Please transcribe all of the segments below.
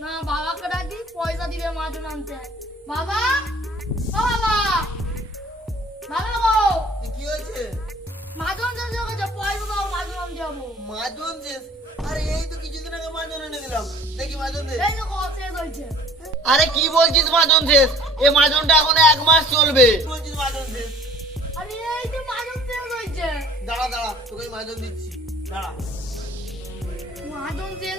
না বাবাকে ডাকি পয়সা দিবে আনতে বাবা? ও বাবা! বাবা গো কি হয়েছে? হয়ে গেছে পয়সা দাও যাব। মাজন শেষ আরে এই তো কিছুদিন আগে মাজন এনে দিলাম। দেখি মাজন দে। এই দেখো শেষ হয়েছে। আরে কি বলছিস মাজন শেষ এই মাজনটা এখন এক মাস চলবে। বলছিস মাজন শেষ আরে এই যে মাটন শেষ হয়েছে। দাঁড়া দাঁড়া তোকে মাজন দিচ্ছি। দাঁড়া। শেষ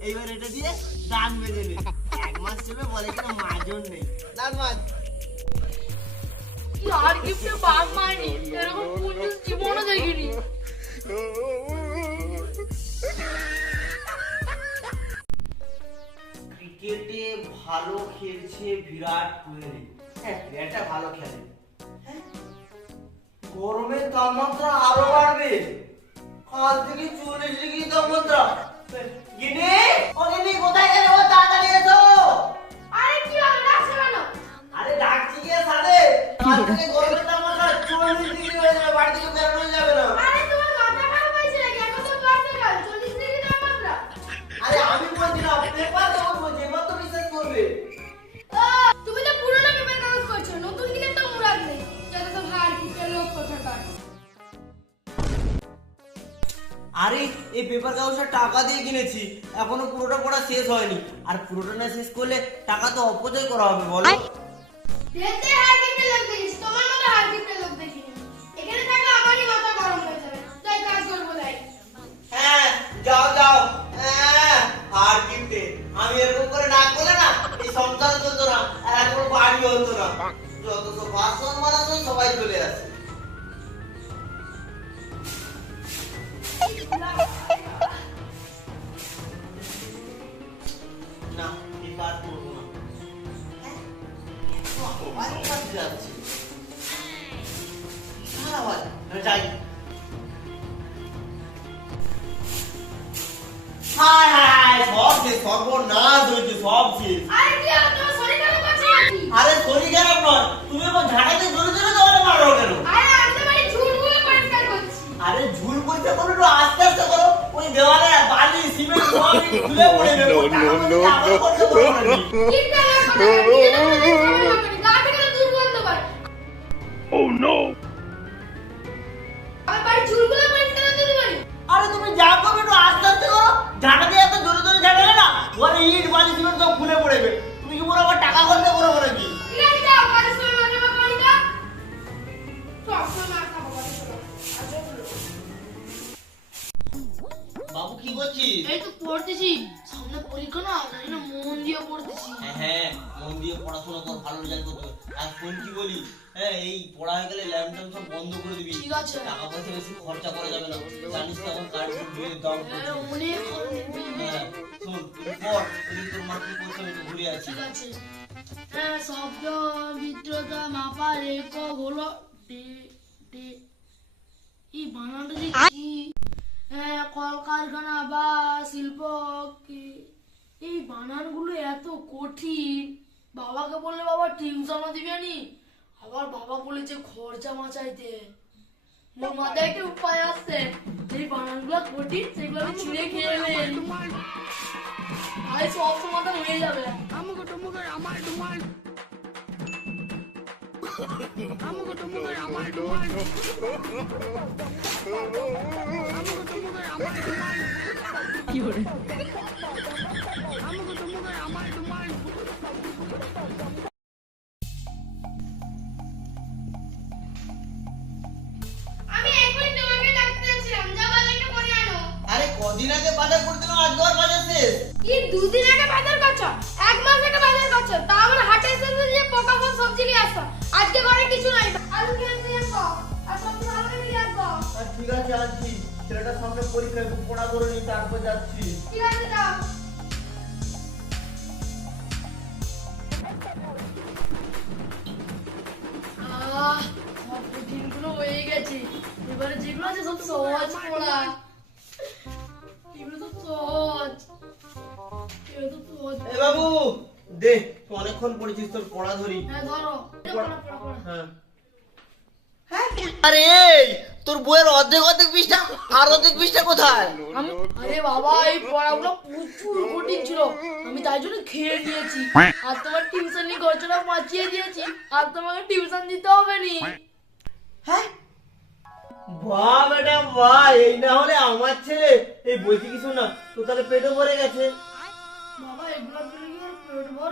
এইবার এটা দিয়ে দাঁত মেজে নে। এক মাস চলবে বলে কিনা মাজন নেই। দাঁত মাছ আর গিফটে মাইনি এরকম জীবনও দেখিনি। ক্রিকেটে ভালো খেলছে বিরাট কোহলি। হ্যাঁ ভালো খেলে। হ্যাঁ? গরমের তাপমাত্রা আরও বাড়বে। কাল থেকে চল্লিশ ডিগ্রি তাপমাত্রা। গিনি ও গিনি কোথায় গেলে ও তাড়াতাড়ি এসো? আরে কি হবে ডাকছে কেন? আরে ডাকছি কে সাথে গরমের তাপমাত্রা চল্লিশ ডিগ্রি হয়ে যাবে বাড়ি থেকে বেরোনো যাবে না। পেপার কাগজটা টাকা দিয়ে কিনেছি এখনও পুরোটা পড়া শেষ হয়নি। আর পুরোটা না শেষ করলে টাকা তো অপচয় করা হবে বলো। দেখতে হার কিপটে লোক দেখিস তোমার মতো হার কিপটে লোক দেখিনি এখানে থাকলে আমারই মাথা গরম হয়ে যাবে তাই কাজ করব তাই হ্যাঁ যাও যাও। হ্যাঁ আর কিনতে। আমি এরকম করে না করলে না এই সংসার চলতো না আর এখন বাড়ি হতো না। যত সব বাসন বাসন সবাই চলে আসে। সর্বনাশ হয়েছে সব শেষ। আরে তোমার শরীর খারাপ নয় তুমি আমার ঝাড়াতে জোরে জোরে দৌড়ে মারো কেন? আরে আরে ঝুল করতে করো একটু আস্তে আস্তে করো ওই দেওয়ালে বালি সিমেন্ট সব খুলে পড়ে যাবে। Oh no! আরে তুমি যা করবে একটু আস্তে আস্তে করো জোরে ঝাড়ালে ইট বালি সিমেন্ট সব খুলে পড়বে তুমি কি পুরো আবার টাকা খরচা করো বাবা আজব লোক। বাবু কি করছিস? এই তো পড়তেছি। সামনে পরীক্ষা না ওই জন্য মন দিয়ে পড়তেছি। হ্যাঁ, হ্যাঁ মন দিয়ে পড়াশোনা কর ভালো রেজাল্ট করতে আর ফোন কি বলি? হ্যাঁ এই পড়া হয়ে গেলে সব বন্ধ করে দিবি। ঠিক আছে। টাকা পয়সা বেশি খরচা করা যাবে না। জানিস তো এখন দাম অনেক শোন তুই তোর মা কি করছে আমি ঘুরে আছি ঠিক আছে। হ্যাঁ শব্দ মাপা রেখ হলো এই বানানটা যে কি? হ্যাঁ কলকারখানা বা শিল্প কি? এই বানানগুলো এত কঠিন। বাবাকে বললে বাবা টিউশনও দিবে নি? আবার বাবা বলেছে খরচা মাচাইতে মোর মাথায় একটা উপায় আসছে এই বানানগুলো কঠিন সেগুলো আমি ছিঁড়ে খেয়ে নেই ভাই সব সমাধান হয়ে যাবে। দুদিন আগে বাজার করছ? এক মাস আগে বাজার করছ? তা আমার হাটে এসে যে পোকা ফল সবজি নিয়ে আসো আজকে ঘরে কিছু নাই। আলু কিনে নিয়ে আসো আর সবজি ভালো করে নিয়ে আসো। আর ঠিক আছে আনছি। ছেলেটার সামনে পরীক্ষা একটু পড়া করে নি তারপর যাচ্ছি। ঠিক আছে যাও। সব কঠিনগুলো হয়ে গেছে। এবারে যেগুলো আছে সব সহজ পড়া বাবু দে অনেকক্ষণ পড়েছিস তোর পড়া ধরি। হ্যাঁ ধরো। পড়া পড়া পড়া হ্যাঁ। আরে তোর বইয়ের অর্ধেক অর্ধেক পৃষ্ঠা আর অর্ধেক পৃষ্ঠা কোথায়? আরে বাবা এই পড়াগুলো প্রচুর কঠিন ছিল। আমি তাই জন্য খেয়ে নিয়েছি আর তোমার টিউশন খরচটা বাঁচিয়ে দিয়েছি আর তোমাকে টিউশন দিতে হবে নি হ্যাঁ। বাহ ম্যাডাম বাহ এই না হলে আমার ছেলে এই বলছি কিছু না। তো তাহলে পেটও ভরে গেছে। বাবা এগুলো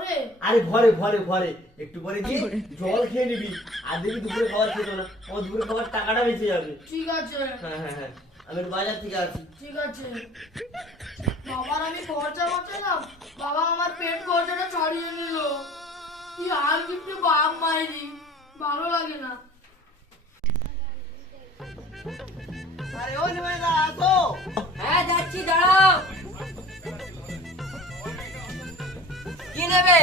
কি আর ভরে ভরে ভরে একটু পরে গিয়ে জল খেয়ে নিবি। আর দেখবি দুপুরে খাবার খেতো না। আমার দুপুরে খাবার টাকাটা বেঁচে যাবে। ঠিক আছে। হ্যাঁ হ্যাঁ হ্যাঁ। আমি বাজার থেকে আছি ঠিক আছে। বাবার আমি খরচা না বাবা আমার পেট খরচাটা ছাড়িয়ে নিল। কি আর কিন্তু বাপ মাইনি ভালো লাগে না। আরে ও নিমাইদা আসো। হ্যাঁ যাচ্ছি দাঁড়াও। নেবে?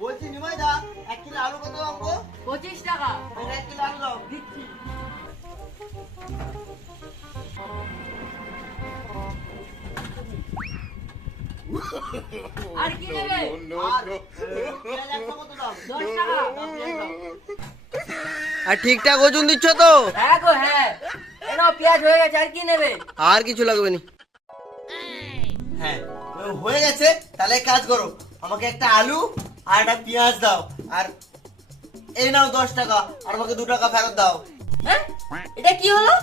বলছি নিমাইদা এক কিলো আলু কত গো? পঁচিশ টাকা। আর এক কিলো আলু দাও। দিচ্ছি। আর কি নেবে? আর এ, পেঁয়াজ একশো কত দাম? দশ টাকা। আর ঠিকঠাক ওজন দিচ্ছ তো? হ্যাঁ গো হ্যাঁ। পেঁয়াজ হয়ে গেছে আর কি নেবে? আর কিছু লাগবে না? হ্যাঁ হয়ে গেছে তাহলে এক কাজ করো। আমাকে একটা আলু আর একটা পেঁয়াজ দাও আর এই নাও দশ টাকা আর আমাকে দু টাকা ফেরত দাও। হ্যাঁ? এটা কি হলো?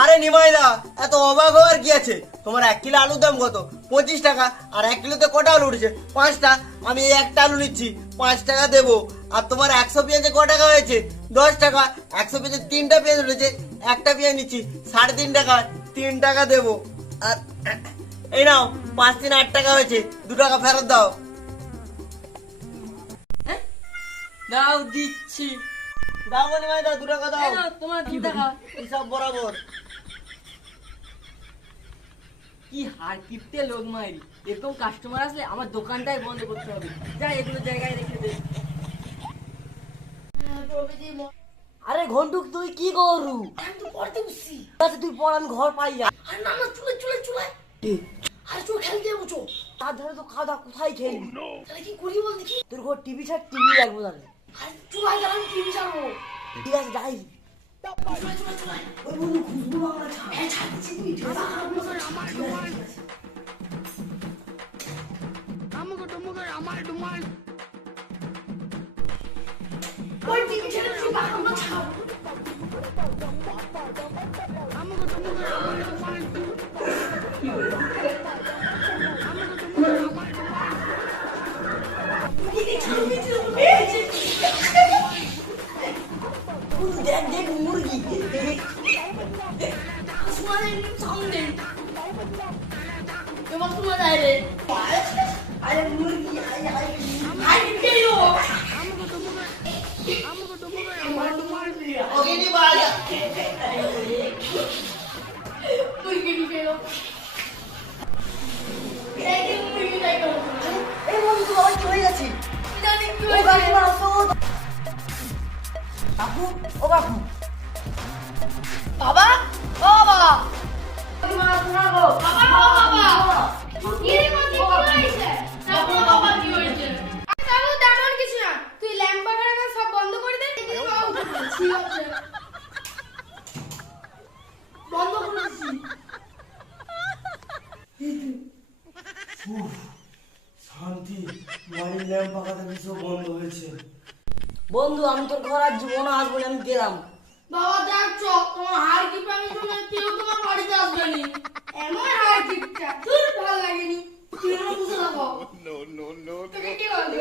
আরে নিমাইদা এত অবাক হওয়ার কি আছে? তোমার এক কিলো আলুর দাম কত? পঁচিশ টাকা আর এক কিলোতে কটা আলু উঠেছে? পাঁচটা আমি এই একটা আলু নিচ্ছি পাঁচ টাকা দেবো। আর তোমার একশো পেঁয়াজে ক টাকা হয়েছে? দশ টাকা একশো পেঁয়াজে তিনটা পেঁয়াজ উঠেছে একটা পেঁয়াজ নিচ্ছি সাড়ে তিন টাকা তিন টাকা দেবো। আর এই নাও পাঁচ তিন আট টাকা হয়েছে দু টাকা ফেরত দাও। দাও দিচ্ছি। দাও গো নিমাইদা দু টাকা দাও। তোমার দু টাকা হিসাব বরাবর। কি হার কিপটে লোক মাইরি। এরকম কাস্টমার আসলে আমার দোকানটাই বন্ধ করতে হবে। যা এগুলো জায়গায় রেখে দে। হ্যাঁ, আরে ঘন্টুক তুই কি করু? আমি তো পড়তে বসছি। আচ্ছা তুই পড় আমি ঘর পাই যা। আর না না চলে চলে চলে। আর চলে খেলতে যাব তার ধারে তো খাওয়া দাওয়া কোথায় খেলবি? তাহলে কি করি বল দেখি। তোর ঘর টিভি ছাড় টিভি রাখব তাহলে। চুলাই গেলাম টিভি ছাড়বো ঠিক আছে যাই চলে চলে ওই বাংলা ছাড় ওই টিভি ছেড়ে তুই বাংলা ছাড় দেখ কি ও কাকু বাবা বাবা। বন্ধ করে শান্তি বাড়ির ল্যাম্প পাকাতে কিছু বন্ধ হয়েছে বন্ধু আমি তোর ঘর আর জীবনে আসব না আমি গেলাম। বাবা দেখছ তোমার হার কি পানি শুনে কেউ তোমার বাড়িতে আসবে নি। এমন হার কিপটা তোর ভালো লাগেনি। তুই আমার বুঝে দেখো No, no, no, তোকে কে বলবে?